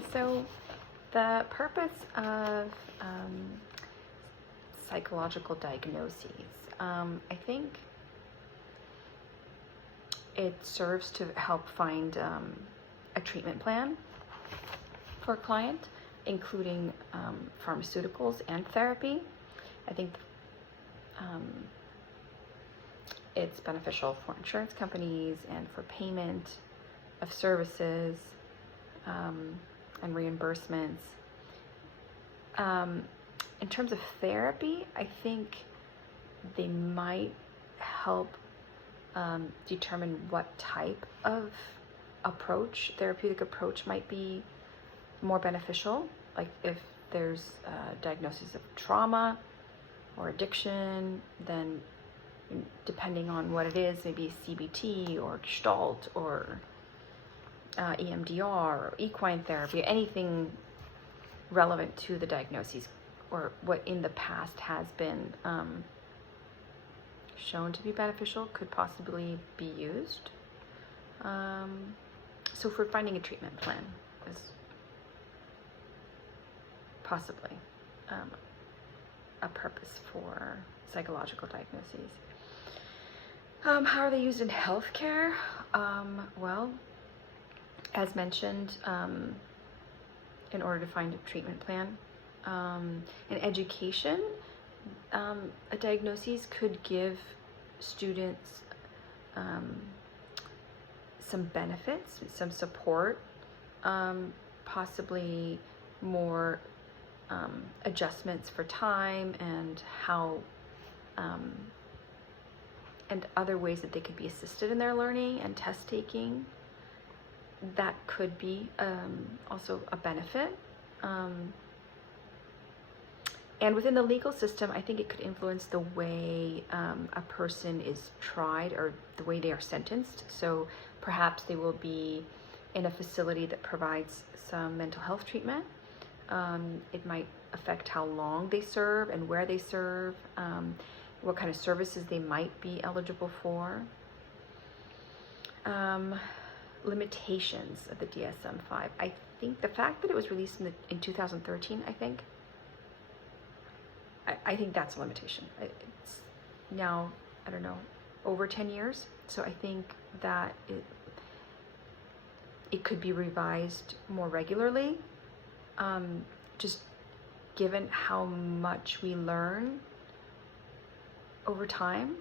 Okay, so the purpose of psychological diagnoses, I think it serves to help find a treatment plan for a client, including pharmaceuticals and therapy. I think it's beneficial for insurance companies and for payment of services and reimbursements. In terms of therapy, I think they might help determine what type of therapeutic approach might be more beneficial. Like if there's a diagnosis of trauma or addiction, then depending on what it is, maybe CBT or Gestalt or EMDR or equine therapy, anything relevant to the diagnoses or what in the past has been shown to be beneficial could possibly be used. So for finding a treatment plan is possibly a purpose for psychological diagnoses. How are they used in healthcare? Well, as mentioned, in order to find a treatment plan. In education, a diagnosis could give students some benefits, some support, possibly more adjustments for time and how and other ways that they could be assisted in their learning and test taking. That could be also a benefit. And within the legal system, I think it could influence the way a person is tried or the way they are sentenced. So perhaps they will be in a facility that provides some mental health treatment. It might affect how long they serve and where they serve, what kind of services they might be eligible for. Limitations of the DSM-5. I think the fact that it was released in 2013, I think that's a limitation. It's now, I don't know, over 10 years. So I think that it could be revised more regularly, just given how much we learn over time.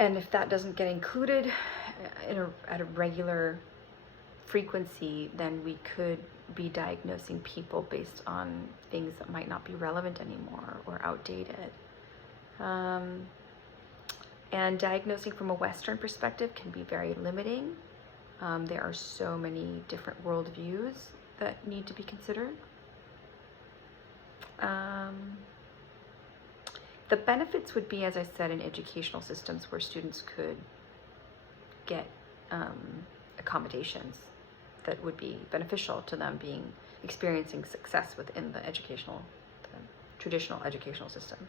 And if that doesn't get included at a regular frequency, then we could be diagnosing people based on things that might not be relevant anymore or outdated. And diagnosing from a Western perspective can be very limiting. There are so many different worldviews that need to be considered. The benefits would be, as I said, in educational systems where students could get accommodations that would be beneficial to them experiencing success within the traditional educational system.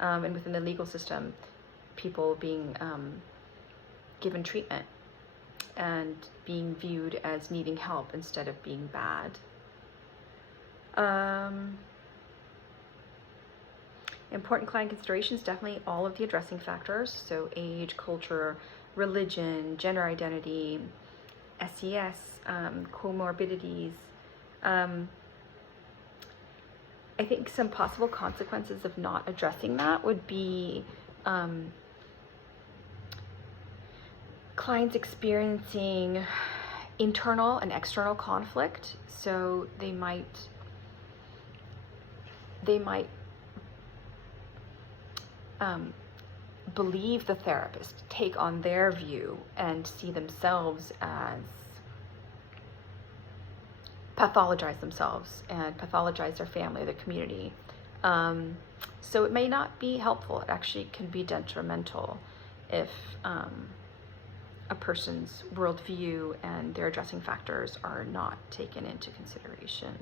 And within the legal system, people being given treatment and being viewed as needing help instead of being bad. Important client considerations, definitely all of the addressing factors, so age, culture, religion, gender identity, SES, comorbidities. I think some possible consequences of not addressing that would be clients experiencing internal and external conflict. So they might believe the therapist, take on their view, and see themselves as pathologize themselves and pathologize their family, their community. So it may not be helpful. It actually can be detrimental if a person's worldview and their addressing factors are not taken into consideration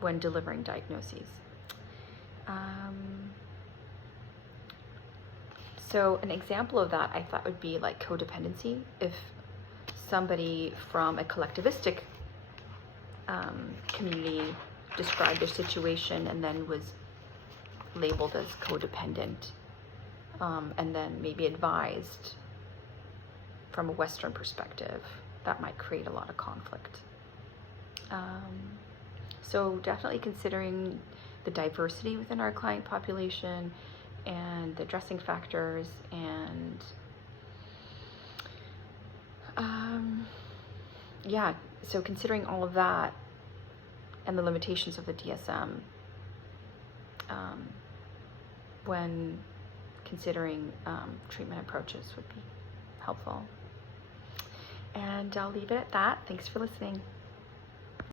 when delivering diagnoses. So an example of that I thought would be like codependency. If somebody from a collectivistic community described their situation and then was labeled as codependent, and then maybe advised from a Western perspective, that might create a lot of conflict. So definitely considering the diversity within our client population and the addressing factors, and yeah, so considering all of that and the limitations of the DSM when considering treatment approaches would be helpful. And I'll leave it at that. Thanks for listening.